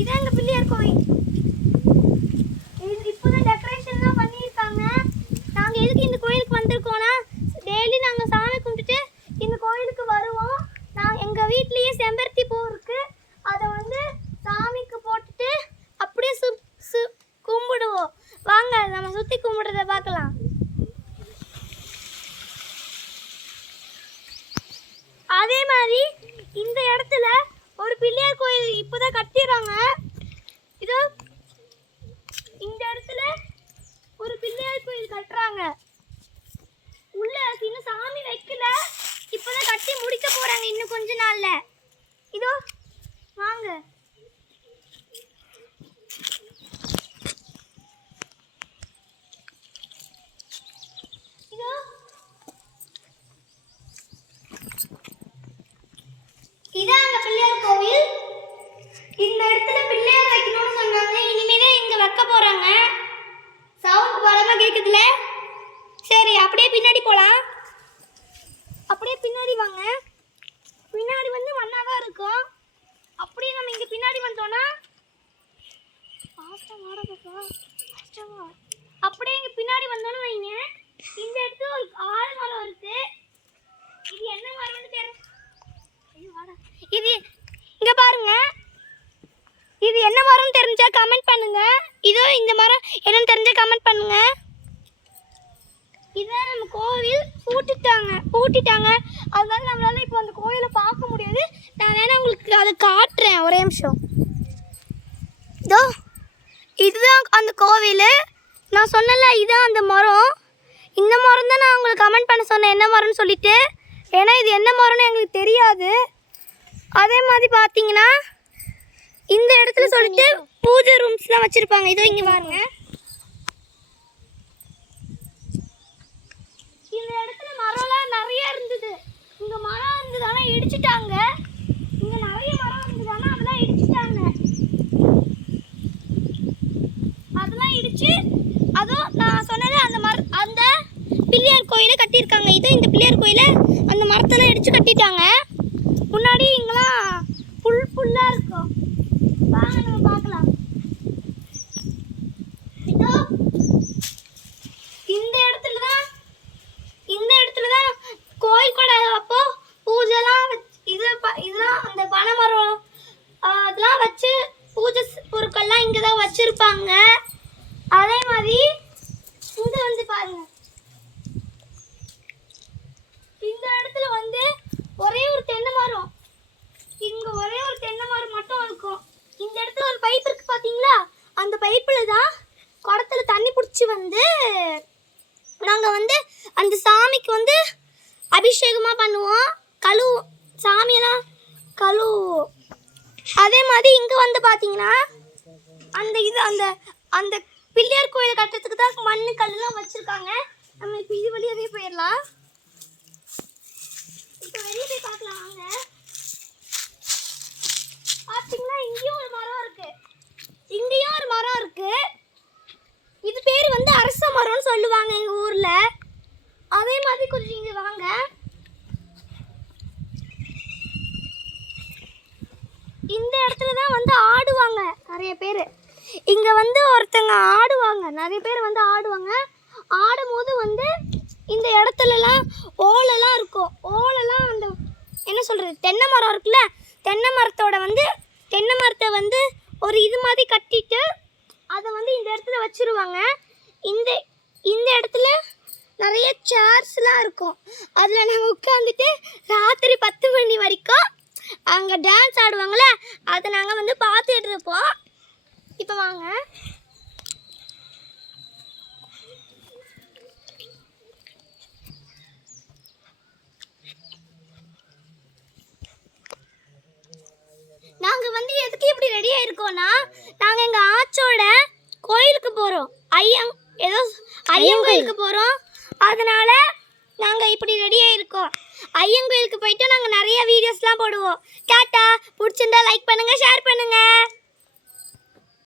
இதான் எங்கள் பிள்ளையார் கோயில். இப்போதான் டெக்கரேஷன்லாம் பண்ணியிருக்காங்க. நாங்கள் எதுக்கு இந்த கோயிலுக்கு வந்திருக்கோன்னா, டெய்லி நாங்கள் சாமி கும்பிட்டுட்டு இந்த கோயிலுக்கு வருவோம். எங்கள் வீட்லேயே செம்பருத்தி பூ இருக்குது. அதை வந்து சாமிக்கு போட்டுட்டு அப்படியே கும்பிடுவோம். வாங்க நம்ம சுற்றி கும்பிடுறத பார்க்கலாம். அதே மாதிரி இந்த இடத்துல ஒரு பிள்ளையார் கோயில் இப்போதான் கட்டிடுறாங்க. இதோ இந்த இடத்துல ஒரு பிள்ளையார் கோயில் கட்டுறாங்க. உள்ள இன்னும் சாமி வைக்கல, இப்போதான் கட்டி முடிக்க போறாங்க இன்னும் கொஞ்ச நாள்ல. இதோ வாங்க. இதோ இதான் அந்த பிள்ளையார் கோவில். இந்த இடத்துல பிள்ளையார் வைக்கணும்னு சொன்னாங்க. இனிமேதான் இங்க வைக்க போறாங்க. சவுண்ட் பலமா கேக்குதுல? சரி, அப்படியே பின்னாடி போலாம். அப்படியே பின்னாடி வாங்க. பின்னாடி வந்து மண்ணாதான் இருக்கும். அப்படியே நம்ம இங்க பின்னாடி வந்தோம்னா அப்படியே இங்க பின்னாடி வந்தோம்னு வைங்க, இந்த இடத்துல ஒரு ஆலமரம் இருக்கு. இது என்ன மரம்னு தெரியல. இது இங்க பாருங்க, இது என்ன மரம் தெரிஞ்சா கமெண்ட் பண்ணுங்க. இதோ இந்த மரம் என்னன்னு தெரிஞ்சா கமெண்ட் பண்ணுங்க. இதான் நம்ம கோவில். பூட்டிட்டாங்க. அதனால நம்மளால இப்போ அந்த கோயிலை பார்க்க முடியாது. நான் வேணா உங்களுக்கு அதை காட்டுறேன், ஒரே நிமிஷம். இதோ இதுதான் அந்த கோவில். நான் சொன்னல இதுதான் அந்த மரம். இந்த மரம் தான் நான் உங்களுக்கு கமெண்ட் பண்ண சொன்னேன் என்ன மரம்னு சொல்லிட்டு. ஏன்னா இது என்ன மரம்னு எங்களுக்கு தெரியாது. அதே மாதிரி பார்த்தீங்கன்னா இந்த இடத்துல சொல்லிட்டு பூஜை ரூம்ஸ்லாம் வச்சுருப்பாங்க. இதோ இங்கே பாருங்க. இந்த இடத்துல மரம்லாம் நிறைய இருந்தது. இங்கே மரம் இருந்தது, ஆனால் இடிச்சிட்டாங்க. இங்கே நிறைய மரம் இருந்தது, ஆனால் அதெல்லாம் இடிச்சிட்டாங்க. அதெல்லாம் இடிச்சு அதுவும் நான் சொன்னது அந்த பிள்ளையார் கோயிலை கட்டியிருக்காங்க. இதோ இந்த பிள்ளையார் கோயிலை அந்த மரத்தெல்லாம் இடிச்சு கட்டிட்டாங்க. முன்னாடி இங்கெல்லாம் புல்லாக இருக்கும். வாங்க நம்ம பார்க்கலாம். இதோ இந்த இடத்துல தான் கோயில் கூட அப்போ பூஜைலாம் இதெல்லாம் அந்த பனை மரம் அதெல்லாம் வச்சு பூஜை பொருட்கள்லாம் இங்கே தான் வச்சுருப்பாங்க. அதே மாதிரி இங்கே வந்து பாருங்க, இந்த இடத்துல வந்து ஒரே ஒரு தென்னை மரம். இங்க ஒரே ஒரு தென்னை மரம் மட்டும் இருக்கும். இந்த இடத்துல ஒரு பைப் இருக்கு பாத்தீங்களா? அந்த பைப்புல தான் குடத்துல தண்ணி பிடிச்சி வந்து நாங்க வந்து அந்த சாமிக்கு வந்து அபிஷேகமா பண்ணுவோம். சாமியெல்லாம் கழுவுவோம். அதே மாதிரி இங்க வந்து பாத்தீங்கன்னா அந்த பிள்ளையார் கோயில் கட்டுறதுக்கு தான் மண்ணு கல்லாம் வச்சிருக்காங்க. நம்ம இப்போ இது வழியாவே போயிடலாம். இப்போ வெளியே போய் பார்க்கலாம் வாங்க. பார்த்தீங்கன்னா இங்கேயும் ஒரு மரம் இருக்கு. இது பேர் வந்து அரச மரம்னு சொல்லுவாங்க எங்க ஊர்ல. அதே மாதிரி கொஞ்சம் இங்க வாங்க. இந்த இடத்துல தான் வந்து ஆடுவாங்க நிறைய பேர். இங்க வந்து ஒருத்தங்க ஆடுவாங்க, நிறைய பேர் வந்து ஆடுவாங்க. ஆடும்போது வந்து இந்த இடத்துலலாம் ஓலெல்லாம் இருக்கும். ஓலெல்லாம் அந்த என்ன சொல்கிறது, தென்னை மரம் இருக்குல்ல, தென்னை மரத்தை வந்து ஒரு இது மாதிரி கட்டிட்டு அதை வந்து இந்த இடத்துல வச்சுருவாங்க. இந்த இடத்துல நிறைய சேர்ஸ்லாம் இருக்கும். அதில் நாங்கள் உட்காந்துட்டு ராத்திரி 10 மணி வரைக்கும் அங்கே டான்ஸ் ஆடுவாங்களே, அதை நாங்கள் வந்து பார்த்துட்டு இருப்போம். இப்போ வாங்க. நாங்கள் வந்து எதுக்கு இப்படி ரெடியாக இருக்கோன்னா, நாங்கள் எங்கள் ஆச்சோட கோயிலுக்கு போகிறோம். ஐயன் கோயிலுக்கு போகிறோம். அதனால் நாங்கள் இப்படி ரெடியாக இருக்கோம். ஐயன் கோயிலுக்கு போயிட்டு நாங்கள் நிறைய வீடியோஸ்லாம் போடுவோம். டாட்டா. பிடிச்சிருந்தா லைக் பண்ணுங்கள், ஷேர் பண்ணுங்கள்.